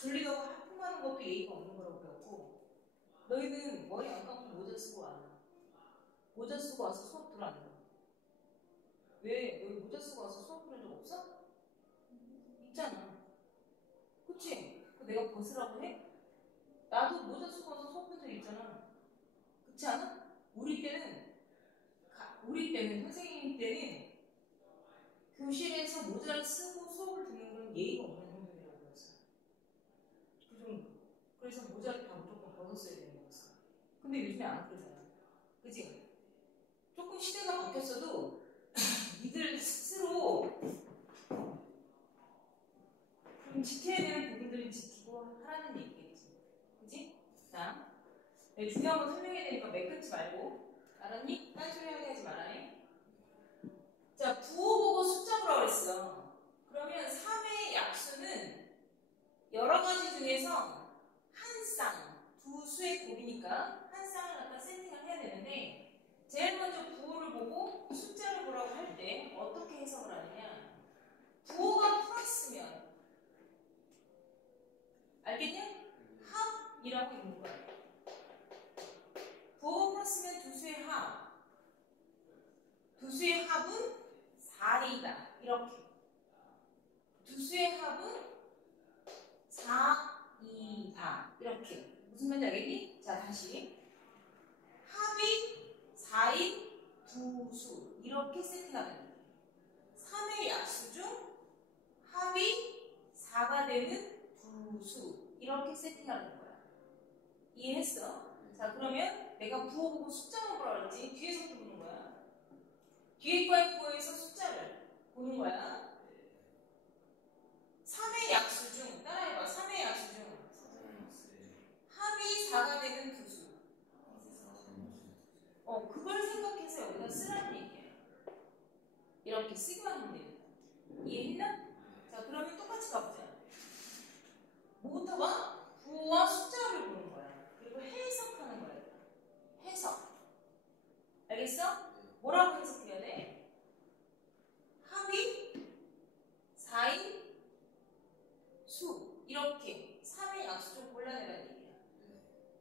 졸리다고 하품하는 것도 예의가 없는 거라고 배웠고, 너희는 머리 안 감고 모자 쓰고 와. 모자 쓰고 와서 수업 들어 안 들어? 왜? 너희 모자 쓰고 와서 수업 들은 적 없어? 있잖아. 그치? 내가 벗으라고 해? 나도 모자 쓰고 와서 수업 본 적 있잖아. 그렇지 않아? 우리 때는 선생님 때는 교실에서 모자를 쓰고 수업을 듣는 건 예의가 없는 행동이라고 배웠어요. 그 정도. 그래서 모자를 다 무조건 벗었어야 되는 거였어. 근데 요즘에 안 그러잖아. 그치? 조금 시대가 바뀌었어도 니들 스스로 좀 지켜야 되는 부분들은 지키고 하라는 얘기겠지. 그치? 자, 중요한 거 설명해야 되니까 매 끊지 말고. 알았니? 딴소리 하게 하지 말아요. 자, 부호 보고 숫자 보라고 그랬어. 그러면 3의 약수는 여러 가지 중에서 한 쌍, 두 수의 곱이니까 한 쌍을 갖다 세팅을 해야 되는데, 제일 먼저 부호를 보고 숫자를 보라고 할 때 어떻게 해석을 하느냐. 부호가 플러스면, 알겠냐? 합이라고 읽는 거야. 부호가 플러스면 두 수의 합. 두 수의 합은 4이다. 이렇게. 두 수의 합은 4, 2다. 이렇게. 무슨 말인지 알겠니? 자, 다시. 합이 4인 두 수. 이렇게 세팅하면 돼. 3의 약수 중 합이 4가 되는 두 수. 이렇게 세팅하는 거야. 이해했어? 자, 그러면 내가 부호 보고 숫자만 보라 그랬지? 뒤에서부터 보는 거야. 뒤에 거의 부호에서 숫자를 보는 거야. 3의 약수 중, 따라해봐. 3의 약수 중 합이 4가 되는 두 수. 그걸 생각해서 여기다 쓰라는 얘기야. 이렇게 쓰기만 하면 되겠다. 이해했나? 자, 그러면 똑같이 가보자. 뭐부터 봐? 부호와 숫자를 보는 거야. 그리고 해석하는 거야. 해석. 알겠어? 뭐라고 해석해야 돼? 합이 4인 수. 이렇게 3의 약수 좀 골라내라는 얘기야.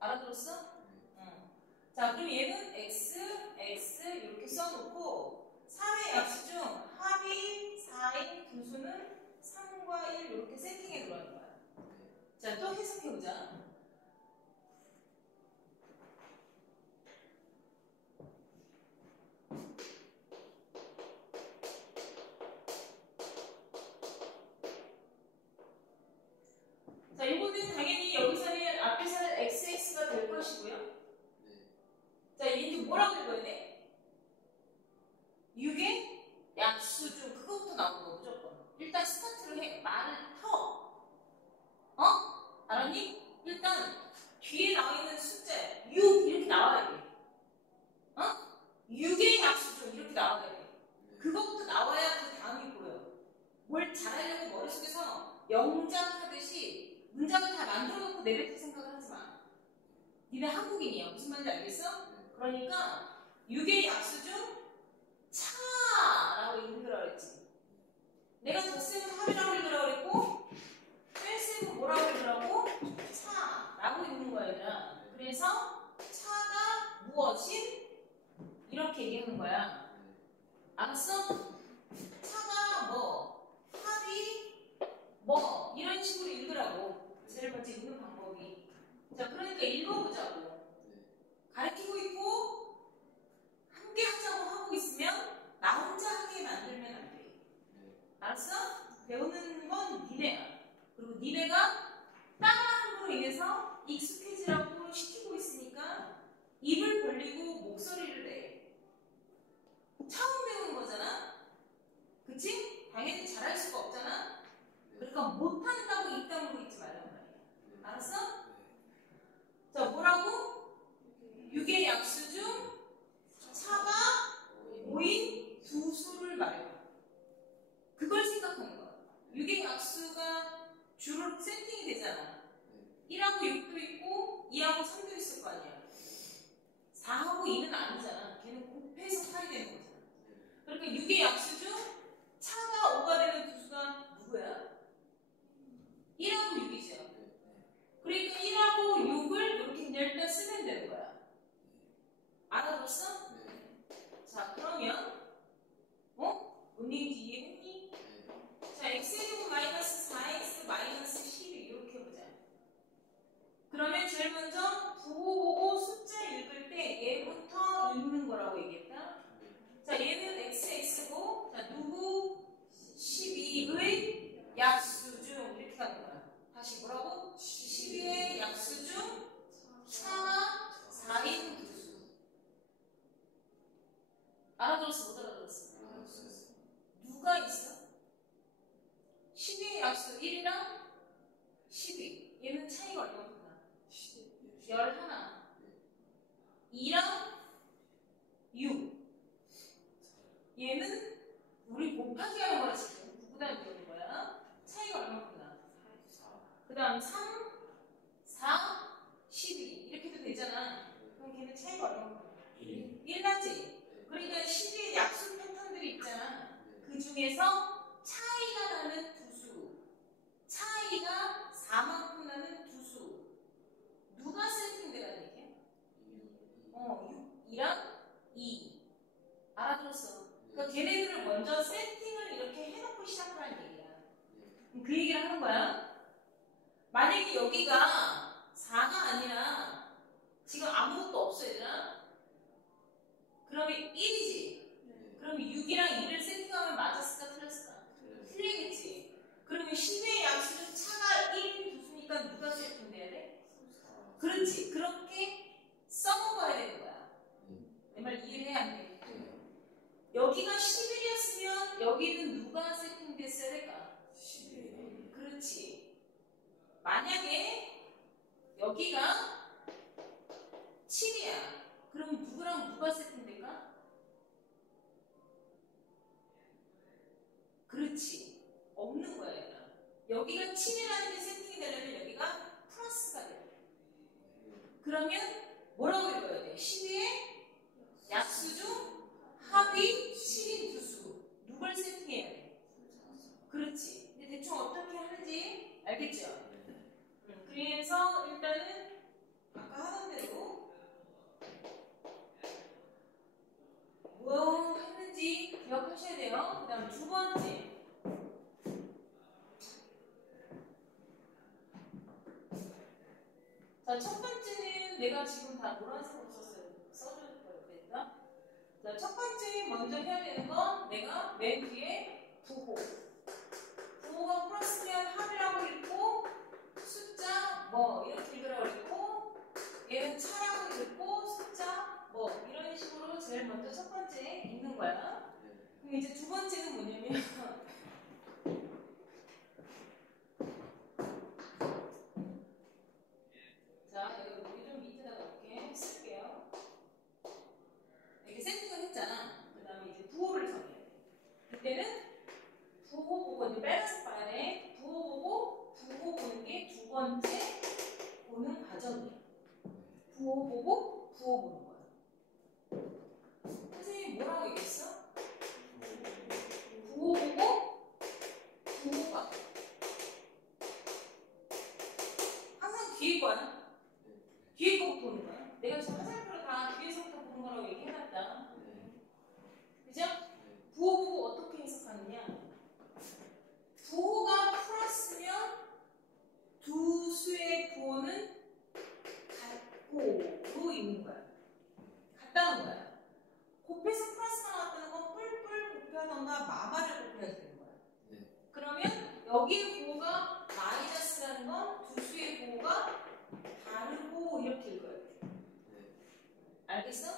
알아들었어? 응. 자, 그럼 얘는 x, x 이렇게 써놓고 3의 약수 중 합이 4인 두 수는 3과 1 이렇게 세팅해 놓으라는 거야. 자, 또 해석해보자. 자, 이거는 당연히 여기서는 앞에서는 xx가 될 것이고요. 자, 얘는 뭐라고 읽어야 돼? 6의 약수 중 그거부터 나오는 거 무조건. 일단 스타트를 해. 말을 펴. 알았니? 일단 뒤에 나와 있는 숫자 6 이렇게 나와야 돼. 6의 약수 중 이렇게 나와야 돼. 그거부터 나와야 그 다음이 보여. 뭘 잘하려고 머릿속에서 영장하듯이 문장을 다 만들어 놓고 내뱉을 생각을 하지 마. 니네 한국인이야. 무슨 말인지 알겠어? 그러니까 6의 약수 중 차라고 읽으라고 그랬지. 내가 덧셈은 합이라고 읽으라고 그랬고 뺄셈은 뭐라고 읽으라고? 차라고 읽는 거야, 얘들아. 그래서 차가 무엇인? 이렇게 얘기하는 거야. 알았어? 차가 뭐, 합이 뭐 이런 식으로 읽으라고. 제일 먼저 읽는 방법이. 자, 그러니까 읽어보자고. 가르치고 있고 함께 하자고 하고 있으면 나 혼자 하게 만들면 안 돼. 알았어? 배우는 건 니네야. 그리고 니네가 따라함으로 인해서 익숙해지라고 시키고 있으니까 입을 벌리고 목소리를 내. 처음 배우는 거잖아? 그치? 당연히 잘할 수가 없잖아? 그러니까 못한다고 입 다물고 있지 말란 말이야. 알았어? 자, 뭐라고? 6의 약수 중 차가 5인 두 수를 말해봐. 그걸 생각하는 거야. 6의 약수가 주로 세팅이 되잖아. 1하고 6도 있고 2하고 3도 있을 거 아니야. 4하고 2는 아니잖아. 걔는 곱해서 8이 되는 거잖아. 그러니까 6의 약수 중 차가 5가 되는 두 수가 누구야? 1하고 6이죠. 다시 뭐라고? 12의 약수 중 차가 4인 두수. 알아들었어? 못 알아들었어? 누가 있어? 12의 약수 1이랑 12. 얘는 차이가 얼마나? 11. 2랑 6. 얘는 우리 곱하기 하는 거라 지금. 누구다 배우는 거야? 차이가 얼마나? 그 다음 3, 4, 12. 이렇게 해도 되잖아. 그럼 걔는 차이가 얼마나? 1 나지? 그러니까 12의 약수 패턴들이 있잖아. 그 중에서 차이가 나는 두수, 차이가 4만큼 나는 두수, 누가 세팅되라는 얘기야? 2랑 2. 알아들었어? 그러니까 걔네들을 먼저 세팅을 이렇게 해놓고 시작하는 얘기야. 그 얘기를 하는 거야. 만약에 여기가 4가 아니라 지금 아무것도 없어 얘들아? 그러면 1이지? 그럼 6이랑 2를 세팅하면 맞았을까 틀렸을까? 틀리겠지. 그러면 10의 약수는 차가 1인 두수니까 누가 세팅돼야 돼? 그렇지. 그렇게 써먹어야 되는 거야. 내 말 이해해야 안 돼? 여기가 11이었으면 여기는 누가 세팅됐어야 될까? 11. 그렇지. 만약에 여기가 7이야. 그럼 누구랑 누가 세팅될까? 그렇지. 없는 거야, 얘들아. 여기가 7이라는 게 세팅이 되려면 여기가 플러스가 돼. 그러면 뭐라고 읽어야 돼? 12의 약수 중 합이 7인 두수. 누굴 세팅해야 돼? 그렇지. 근데 대충 어떻게 하는지 알겠죠? 그래서 일단은 아까 하던 대로 뭐 했는지 기억하셔야 돼요. 그 다음 두 번째. 자, 첫 번째는 내가 지금 다 노란색으로 썼어요. 써줄 거예요. 그러니까. 자, 첫 번째 먼저 해야 되는 건 내가 맨 뒤에 부호. 부호가 플러스면 합이라고 읽고 숫자 뭐 이렇게 읽으라고 읽고 얘는 차라고 읽고 숫자 뭐 이런 식으로 제일 먼저 첫 번째 읽는 거야. 그럼 이제 두 번째는 뭐냐면 자, 여기 좀 밑에다가 이렇게 쓸게요. 이렇게 세팅을 했잖아. 그 다음에 이제 부호를 정해야 돼. 그때는 부호 보고 이제 빨간색 바에 부호 보고 부호 보는 게 두 번째 보는 과정이에요. 부호 보고 부호 보는 거야. 선생님이 뭐라고 얘기했어? 부호 보고 부호 봐. 항상 뒤에 거야. 뒤에 거부터 보는 거야. 내가 지금 화살표로 다 뒤에서부터 보는 거라고 얘기해놨다. 그죠? 부호 보고 어떻게 해석하느냐? 부호가 플러스면 두 수의 부호는 같고로 있는 거야. 같다는 거야. 곱해서 플러스가 나왔다는 건 뿔뿔 곱하던가 마마를 곱해야 되는 거야. 그러면 여기의 부호가 마이너스라는 건 두 수의 부호가 다르고 이렇게 읽어야 돼. 알겠어?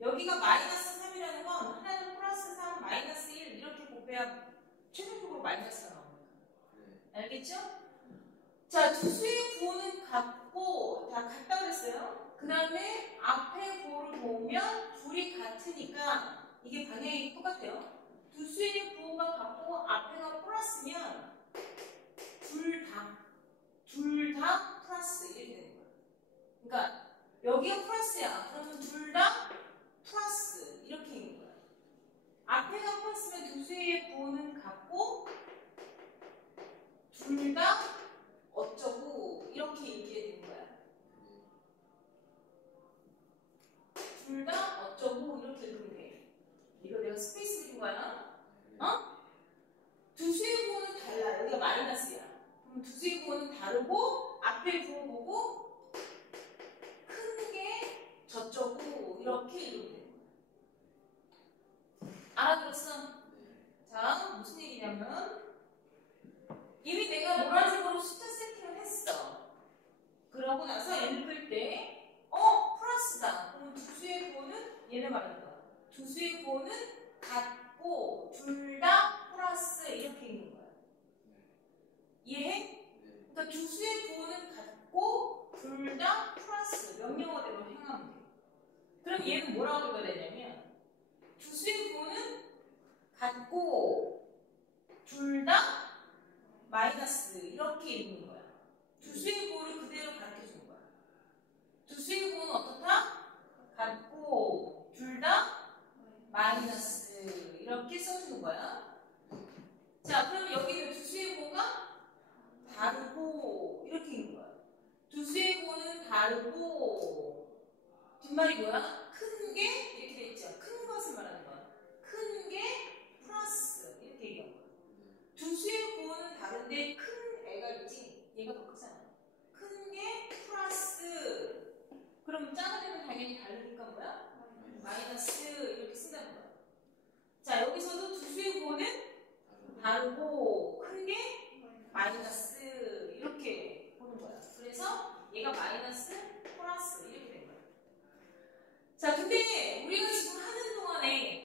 여기가 마이너스 3이라는 건 하나는 플러스 3, 마이너스 1 이렇게 곱해야 최종적으로 마이너스가 나오는 거야. 알겠죠? 자, 두 수의 부호는 같고 다 같다 그랬어요. 그 다음에 앞에 부호를 보면 둘이 같으니까 이게 방향이 똑같아요. 두 수의 부호가 같고 앞에가 플러스면 둘 다 플러스 이렇게 되는 거야. 그러니까 여기가 플러스야. 그러면 둘 다 플러스 이렇게 있는 거야. 앞에가 플러스면 두 수의 부호는 같고 둘 다 어쩌고 이렇게 얘기해야 되는 거야. 둘 다 어쩌고 이렇게 읽으면 돼. 이거 내가 스페이스 그린 거야. 어? 두 수의 부호는 달라. 여기가 마이너스야. 그럼 두 수의 부호는 다르고 앞에 부호 보고 큰 게 저쩌고 이렇게 읽으면 돼. 알아들었어? 자, 무슨 얘기냐면 이미 내가 노란색으로 숫자 세팅을 그러니까 두 수의 부호는 같고 둘 다 플러스 명령어대로 행하면 돼. 그럼 얘는 뭐라고 읽어야 되냐면 두 수의 부호는 같고 둘 다 마이너스 이렇게 읽는 거야. 두 수의 부호를 그대로 가르쳐 주는 거야. 두 수의 부호는 어떻다? 같고 둘 다 마이너스 이렇게 써주는 거야. 자, 그러면 여기는 두 수의 부호가 다르고 이렇게 읽는 거야. 두 수의 부호는 다르고 뒷말이 뭐야? 큰 게 이렇게 돼 있죠. 큰 것을 말하는 거야. 큰 게 플러스 이렇게 얘기한 거야. 두 수의 부호는 다른데 큰 애가 있지. 얘가 더 크잖아. 큰 게 플러스. 그럼 작은 애는 당연히 다르니까 뭐야? 마이너스 이렇게 쓴다는 거야. 자, 여기서도 두 수의 부호는 다르고 큰 게 마이너스 이렇게 보는 거야. 그래서 얘가 마이너스 플러스 이렇게 된 거야. 자, 근데 우리가 지금